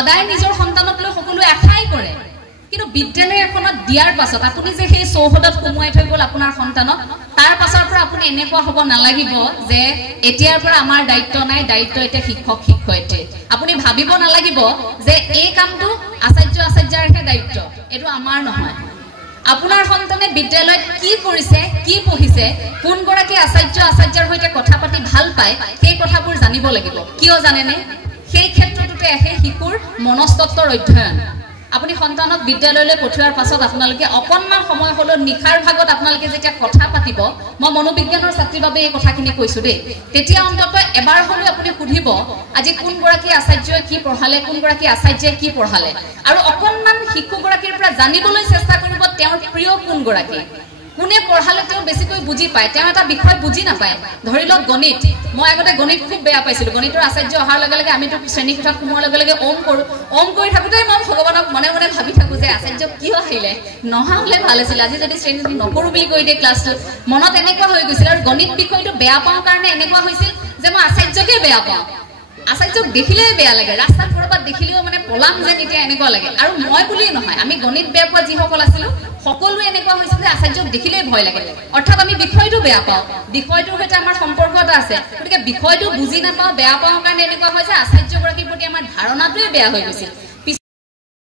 সদায় নিজৰ সন্তানক লৈ সকলোৱে আশাই কৰে কিন্তু বিদ্যালয় এখনত দিয়াৰ পাছত আপুনি যে সেই চৌহদত সোমোৱাই থৈ গ'ল আপোনাৰ সন্তানক তাৰ পাছৰ পৰা আপুনি এনেকুৱা হ'ব নালাগিব যে এতিয়াৰ পৰা আমাৰ দায়িত্ব নাই দায়িত্ব এতিয়া শিক্ষক শিক্ষয়িত্ৰী আপুনি ভাবিব নালাগিব যে এই কামটো আচাৰ্যৰহে দায়িত্ব এইটো আমাৰ নহয় আপোনাৰ সন্তানে বিদ্যালয়ত কি কৰিছে কি পঢ়িছে কোন গৰাকী আচাৰ্যৰ সৈতে কথা পাতি ভাল পায় সেই কথাবোৰ জানিব লাগিব কিয় জানেনে সেই ক্ষেত্ৰটোতে আহে শিশুৰ মনস্তত্বৰ অধ্যয়ন আপুনি সন্তানক বিদ্যালয়লৈ পঠিওৱাৰ পাছত আপোনালোকে অকণমান সময় হলো নিখাৰ ভাগত আপোনালোকে যেতিয়া কথা পাতিব মই মনোবিজ্ঞানৰ ছাত্ৰীৰ বাবে এই কথাখিনি কৈছো দেই তেতিয়া অন্তত এবাৰ হলো আপুনি সুধিব আজি কোন গৰাকী আচাৰ্যই কি পঢ়ালে কোন গৰাকী আচাৰ্যই কি পঢ়ালে আৰু অকণমান শিশু গৰাকীৰ পৰা জানিবলৈ চেষ্টা কৰিব তেওঁৰ প্ৰিয় কোন গৰাকী কোনে পঢ়ালে তেওঁ বেছিকৈ বুজি পায় তেওঁ এটা বিষয় বুজি নাপায় ধৰি লওক গণিত মই আগতে গণিত খুব বেয়া পাইছিলো গণিতৰ আচাৰ্য অহাৰ লগে লগে আমিতো শ্ৰেণী কোঠাত সোমোৱাৰ লগে লগে ওম কৰি থাকোঁতে মই ভগৱানক মনে মনে ভাবি থাকো যে আচাৰ্য কিয় আহিলে নহা হলে ভাল আছিল আজি যদি শ্ৰেণী নকৰো বুলি কৈ দিয়ে ক্লাছটো মনত এনেকুৱা হৈ গৈছিল আৰু গণিত বিষয়টো বেয়া পাওঁ কাৰণে এনেকুৱা হৈছিল যে মই আচাৰ্যকে বেয়া পাওঁ আচাৰ্যক দেখিলেই বেয়া লাগে ৰাস্তাত কৰবাত দেখিলেও মানে পলাম যেন এতিয়া এনেকুৱা লাগে আৰু মই বুলিয়েই নহয় আমি গণিত বেয়া পোৱা যিসকল আছিলো সকলোৱে এনেকুৱা হৈছে যে আচাৰ্যক দেখিলেই ভয় লাগে অৰ্থাৎ আমি বিষয়টো বেয়া পাওঁ বিষয়টোৰ সৈতে আমাৰ সম্পৰ্ক এটা আছে গতিকে বিষয়টো বুজি নাপাওঁ বেয়া পাওঁ কাৰণে এনেকুৱা হয় যে আচাৰ্যগৰাকীৰ প্ৰতি আমাৰ ধাৰণাটোৱে বেয়া হৈ গৈছিল